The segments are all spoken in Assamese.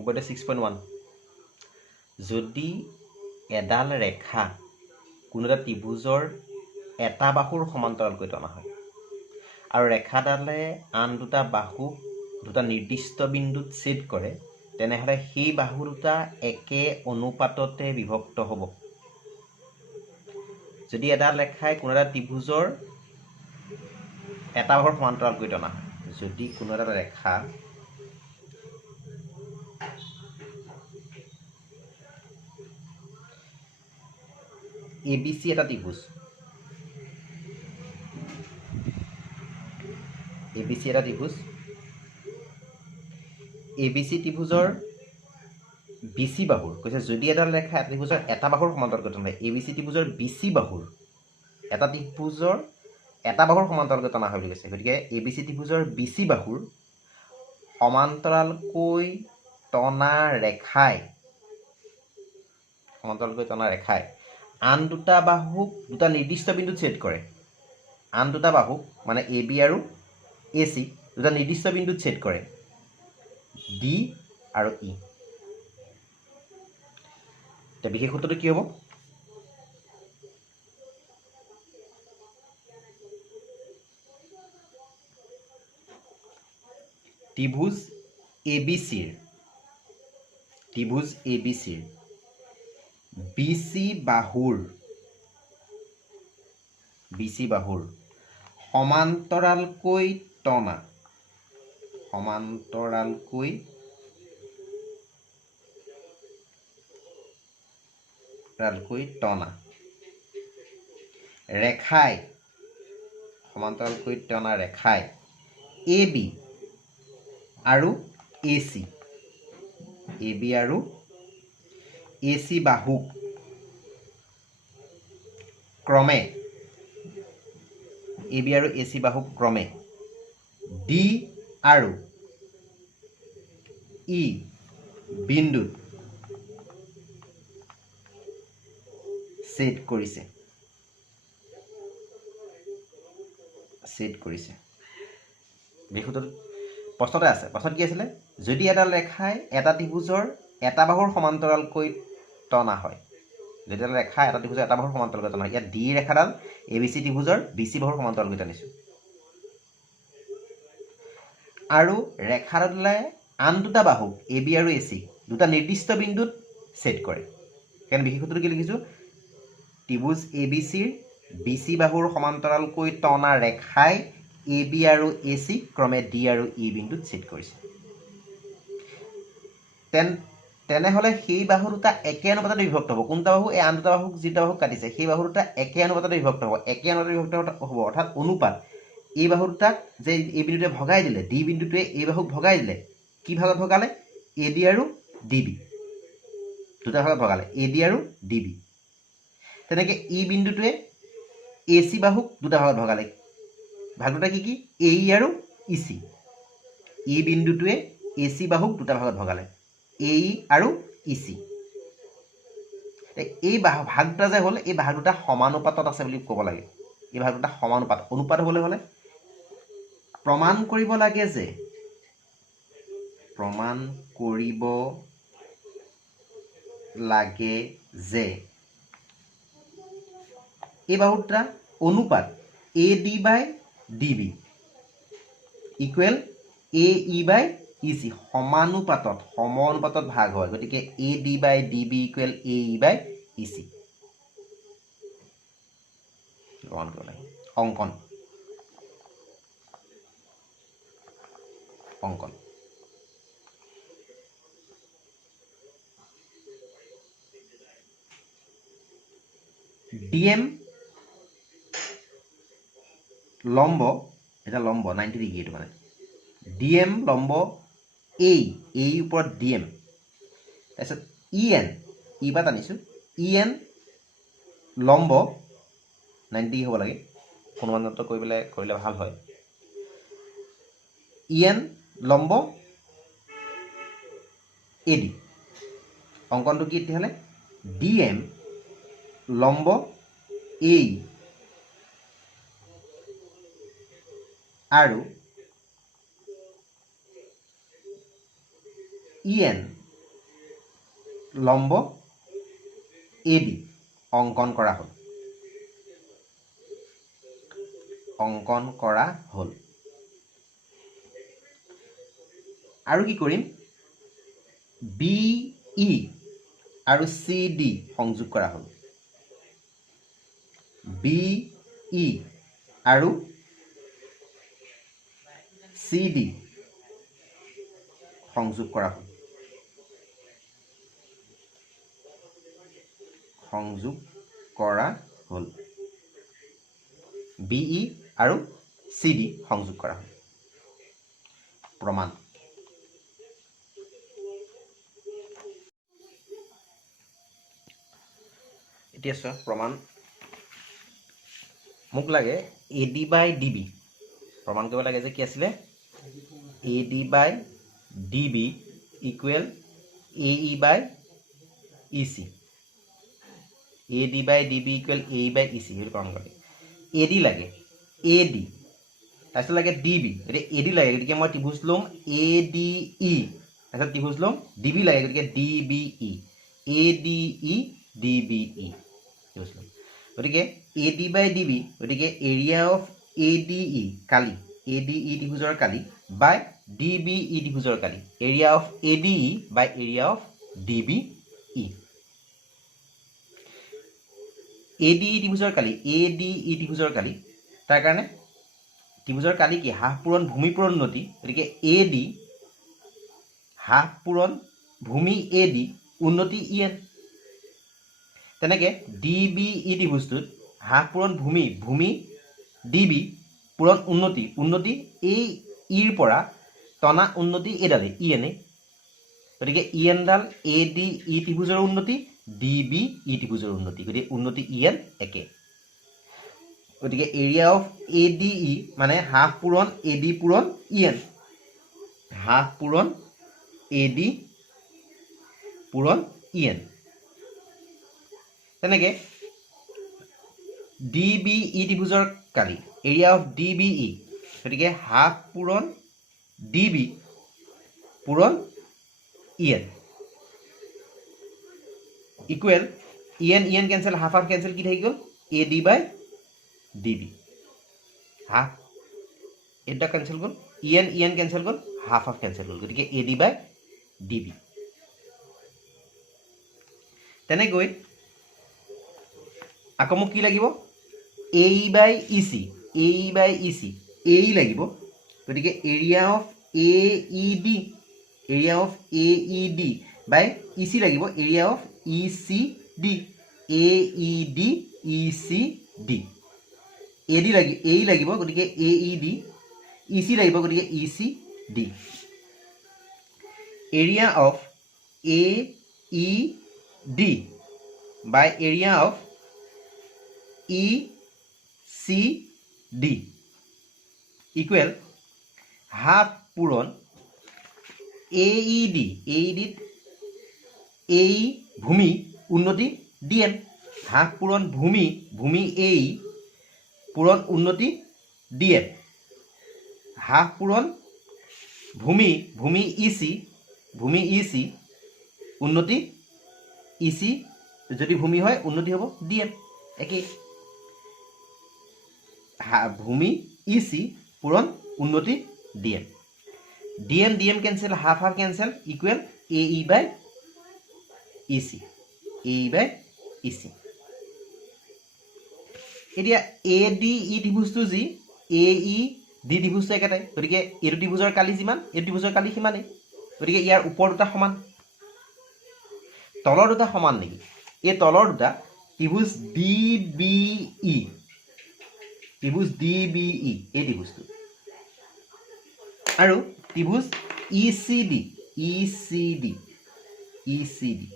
ওপৰতে 6.1 যদি এডাল ৰেখা কোনো এটা ত্ৰিভুজৰ এটা বাহুৰ সমান্তৰালকৈ টনা হয় আৰু ৰেখাডালে আন দুটা বাহুক দুটা নিৰ্দিষ্ট বিন্দুত ছেদ কৰে তেনেহ'লে সেই বাহু দুটা একে অনুপাততে বিভক্ত হ'ব। যদি এডাল ৰেখাই কোনো এটা ত্ৰিভুজৰ এটা বাহুৰ সমান্তৰালকৈ টনা হয়, যদি কোনো এটা ৰেখা ABC এটা ত্ৰিভুজ, ABC এটা ত্ৰিভুজ, ABC ত্ৰিভুজৰ BC বাহুৰ কৈছে যদি এডাল ৰেখা এটা ত্ৰিভুজৰ এটা বাহুৰ সমান্তৰালকৈ টনা হয়, ABC ত্ৰিভুজৰ BC বাহুৰ এটা ত্ৰিভুজৰ এটা বাহুৰ সমান্তৰালকৈ টনা হয় বুলি কৈছে। গতিকে ABC ত্ৰিভুজৰ BC বাহুৰ সমান্তৰালকৈ টনা ৰেখাই আন দুটা বাহুক দুটা নিৰ্দিষ্ট বিন্দুত ছেদ কৰে। আন দুটা বাহুক মানে AB আৰু AC দুটা নিৰ্দিষ্ট বিন্দুত ছেদ কৰে, D আৰু E। এতিয়া বিশেষ সূত্ৰটো কি হ'ব? ত্ৰিভুজ ABCৰ BC বাহুৰ সমান্তৰালকৈ টনা ৰেখাই AB আৰু AC বাহুক ক্ৰমে D আৰু E বিন্দুত ছেদ কৰিছে। প্ৰশ্নতে আছে, প্ৰশ্নত কি আছিলে? যদি এডাল ৰেখাই এটা ত্ৰিভুজৰ এটা বাহুৰ সমান্তৰালকৈ টনা হয়, ইয়াত D ৰেখাডাল ABC ত্ৰিভুজৰ BC বাহুৰ সমান্তৰালকৈ টানিছোঁ আৰু ৰেখাডালে আন দুটা বাহুক AB আৰু AC দুটা নিৰ্দিষ্ট বিন্দুত ছেদ কৰে। কাৰণ বিশেষ সূত্ৰটো কি লিখিছোঁ? ত্ৰিভুজ ABCৰ BC বাহুৰ সমান্তৰালকৈ টনা ৰেখাই AB আৰু AC ক্ৰমে D আৰু E বিন্দুত ছেদ কৰিছে। তেনেহ'লে সেই বাহু দুটা একে অনুপাততে বিভক্ত হ'ব। কোনটা বাহু? এই আন দুটা বাহুক যিটা বাহুক কাটিছে সেই বাহু দুটা একে অনুপাততে বিভক্ত হ'ব। অৰ্থাৎ অনুপাত। এই বাহু দুটাক যে এই বিন্দুটোৱে ভগাই দিলে, D বিন্দুটোৱে এই বাহুক ভগাই দিলে, কি ভাগত ভগালে? AD আৰু DB দুটা ভাগত ভগালে, AD আৰু DB। তেনেকৈ E বিন্দুটোৱে AC বাহুক দুটা ভাগত ভগালে, ভাগ দুটা কি? AE আৰু EC। E বিন্দুটোৱে AC বাহুক দুটা ভাগত ভগালে, AE আৰু EC। এই ভাগ দুটা যে হ'ল, এই ভাগ দুটা সমানুপাতত আছে বুলি ক'ব লাগে। এই ভাগ দুটা অনুপাত হ'বলৈ হ'লে প্ৰমাণ কৰিব লাগে যে এই বাহু দুটা অনুপাত AD/DB ইকুৱেল AE/EC সমানুপাতত ভাগ হয়। গতিকে AD/DB ইকুৱেল AE/EC। অংকন DM লম্ব, এটা লম্ব 90 ডিগ্ৰী, এইটো মানে DM লম্ব এই ওপৰত DM, তাৰপিছত EN পৰা টানিছোঁ, EN লম্ব 90 ডিগ্ৰী হ'ব লাগে, অনুমানত কৰিলে ভাল হয়। EN লম্ব AD। অংকনটো কি তেতিয়াহ'লে? DM লম্ব A আৰু EN লম্ব AD অঙ্কন কৰা হ'ল আৰু কি কৰিম BE আৰু CD সংযোগ কৰা হ'ল BE আৰু CD সংযোগ কৰা হ'ল BE আৰু CD সংযোগ কৰা হ'ল প্ৰমাণ এতিয়া চোৱা প্ৰমাণ মোক লাগে AD by DB প্ৰমাণ কৰিব লাগে যে কি আছিলে AD by DB equal AE by EC AD by DB equal AE by EC সেইটো প্ৰমাণ কৰে AD লাগে AD তাৰপিছত লাগে DB গতিকে AD লাগে গতিকে মই ত্ৰিভুজ ল'ম ADE তাৰপিছত ত্ৰিভুজ ল'ম DB লাগে গতিকে DBE ADE DBE গতিকে AD by DB গতিকে এৰিয়া অফ ADE কালি ADE ত্ৰিভুজৰ কালি বাই DBE ত্ৰিভুজৰ কালি area of ADE by area of DBE ADE ত্ৰিভুজৰ কালি ADE ত্ৰিভুজৰ কালি তাৰ কাৰণে ত্ৰিভুজৰ কালি কি হাফ পূৰণ ভূমি পূৰণ উন্নতি গতিকে AD হাফ পূৰণ ভূমি AD উন্নতি EN তেনেকে DBE ত্ৰিভুজটোত হাফ পূৰণ ভূমি DB পূৰণ উন্নতি এই ইৰ পৰা টনা উন্নতি এডালে EN গতিকে EN ডাল ADE ত্ৰিভুজৰ উন্নতি DBE ত্ৰিভুজৰ উন্নতি গতিকে উন্নতি EN একে গতিকে এৰিয়া অফ ADE মানে হাফ পূৰণ AD পূৰণ EN হাফ পূৰণ AD পূৰণ EN তেনেকে DBE ত্ৰিভুজৰ কালি এৰিয়া অফ DBE গতিকে হাফ পূৰণ DB পূৰণ EN equal EN cancel half cancel কি থাকি গ'ল AD by DB হাফ এটা কেঞ্চেল গ'ল EN কেঞ্চেল গ'ল হাফ কেঞ্চেল গ'ল গতিকে AD by DB তেনেকৈ আকৌ মোক কি লাগিব AE by EC AE লাগিব গতিকে area of AED by EC লাগিব area of ECD AED ECD AE লাগিব গতিকে AED EC লাগিব গতিকে ECD area of AED by area of ECD equal half পূৰণ AED AE ভূমি উন্নতি DN হাফ পূৰণ ভূমি AE পূৰণ উন্নতি DN হাফ পূৰণ ভূমি EC উন্নতি EC যদি ভূমি হয় উন্নতি হ'ব DN একেই ভূমি EC পূৰণ উন্নতি DN cancel half cancel equal AE by EC এতিয়া ADE ত্ৰিভুজটো যি AED ত্ৰিভুজটো একেটাই গতিকে এইটো ত্ৰিভুজৰ কালি যিমান এইটো ত্ৰিভুজৰ কালি সিমানেই গতিকে ইয়াৰ ওপৰ দুটা সমান তলৰ দুটা সমান নেকি এই তলৰ দুটা ত্ৰিভুজ DBE এই ত্ৰিভুজটো আৰু ত্ৰিভুজ ECD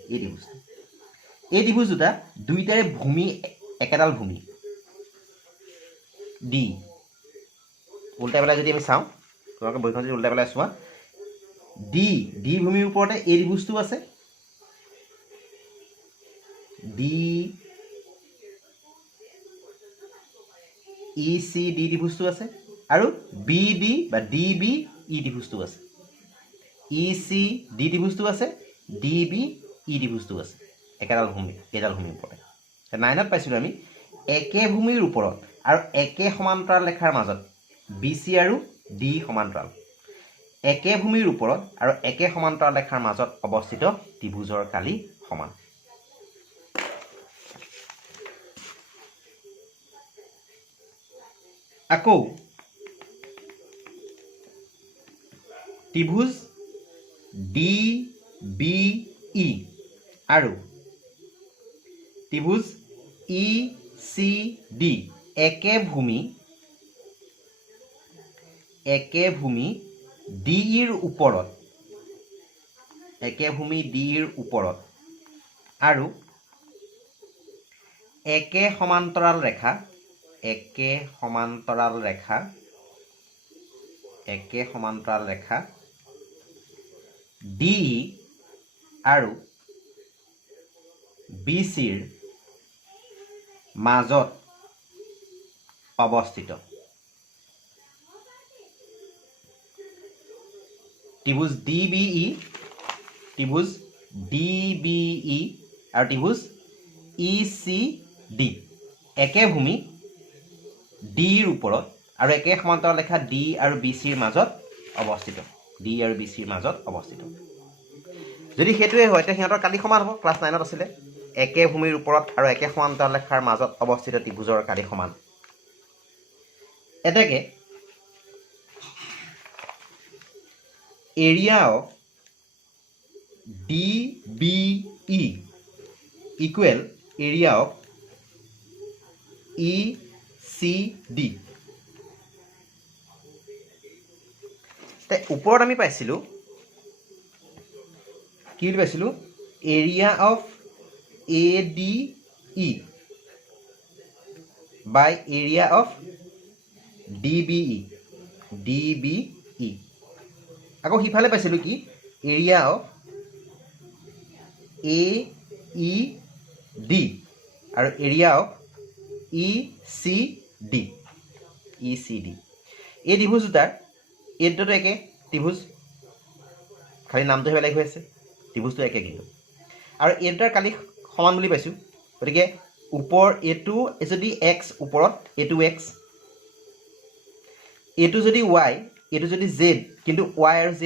এই ত্ৰিভুজটো এই ত্ৰিভুজ দুটা দুইটাৰে ভূমি একেডাল ভূমি D উল্টাই পেলাই যদি আমি চাওঁ তোমালোকে বহিখন যদি উল্টাই পেলাই চোৱা D ভূমিৰ ওপৰতে এই ত্ৰিভুজটো আছে ECD ত্ৰিভুজটো আছে আৰু BD বা DBE ত্ৰিভুজটো আছে ECD ত্ৰিভুজটো আছে DBE ই ত্ৰিভুজটো আছে একেডাল ভূমি এইডাল ভূমিৰ ওপৰতে 9ত পাইছিলোঁ আমি একে ভূমিৰ ওপৰত আৰু একে সমান্তৰাল ৰেখাৰ মাজত BC আৰু D সমান্তৰাল একে ভূমিৰ ওপৰত আৰু একে সমান্তৰাল ৰেখাৰ মাজত অৱস্থিত ত্ৰিভুজৰ কালি সমান আকৌ ত্ৰিভুজ DBE আৰু ত্ৰিভুজ ECD একে ভূমি DEৰ ওপৰত আৰু একে সমান্তৰাল ৰেখা DE আৰু BCৰ মাজত অৱস্থিত ত্ৰিভুজ DBE আৰু ত্ৰিভুজ ECD একে ভূমি ডিৰ ওপৰত আৰু একে সমান্তৰাল ৰেখা D আৰু BCৰ মাজত অৱস্থিত যদি হেতুৱে হয় তে সিহঁতৰ কালি সমান হ'ব ক্লাস 9ত আছিলে একে ভূমিৰ ওপৰত আৰু একে সমান্তৰাল ৰেখাৰ মাজত অৱস্থিত ত্ৰিভুজৰ কালি সমান এটাকে area of DBE equal area of ECD তে ওপৰত আমি পাইছিলোঁ কি পাইছিলোঁ area of ADE by area of DBE আকৌ হিফালে পাইছিলোঁ কি area of AED আৰু area of ECD এই ত্ৰিভুজ দুটাৰ এই দুটাটো একে ত্ৰিভুজ খালি নামটো বেলেগ হৈ আছে ত্ৰিভুজটো একে কিন্তু আৰু এই দুটাৰ কালি সমান বুলি পাইছোঁ গতিকে ওপৰ এটো যদি x ওপৰত এটো x এটো যদি y এটো যদি z কিন্তু y আৰু z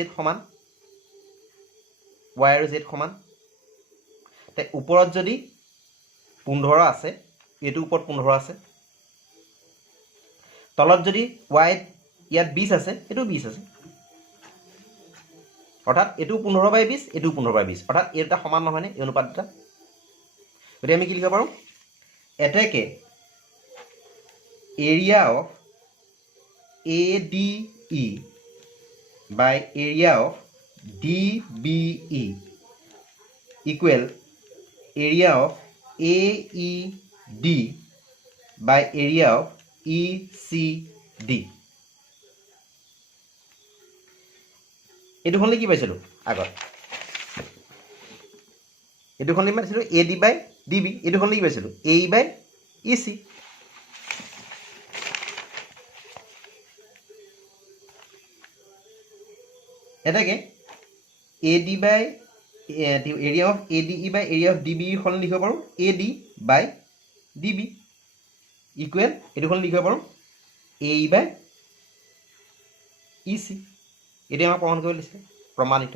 সমান তে ওপৰত যদি 15 আছে এটো ওপৰত 15 আছে তলত যদি y ইয়াত 20 আছে এটো 20 আছে অৰ্থাৎ এটো 15/20 এটো 15/20 অৰ্থাৎ এটা সমান নহয় নে এই অনুপাত দুটা গতিকে আমি কি লিখিব পাৰোঁ এটাকে area of ADE by area of DBE equal area of AED by area of ECD এইটো হলে কি পাইছিলোঁ আগত এইটো হলে পাইছিলোঁ AD by DB এইটো হলে কি পাইছিলোঁ AE by EC এটাকে AD by area of ADE by area of DBE হলে লিখিব পাৰোঁ AD by DB equal এইটো হলে লিখিব পাৰোঁ AE by EC এটি আমাক প্ৰমাণ কৰিব দিছে প্ৰমাণিত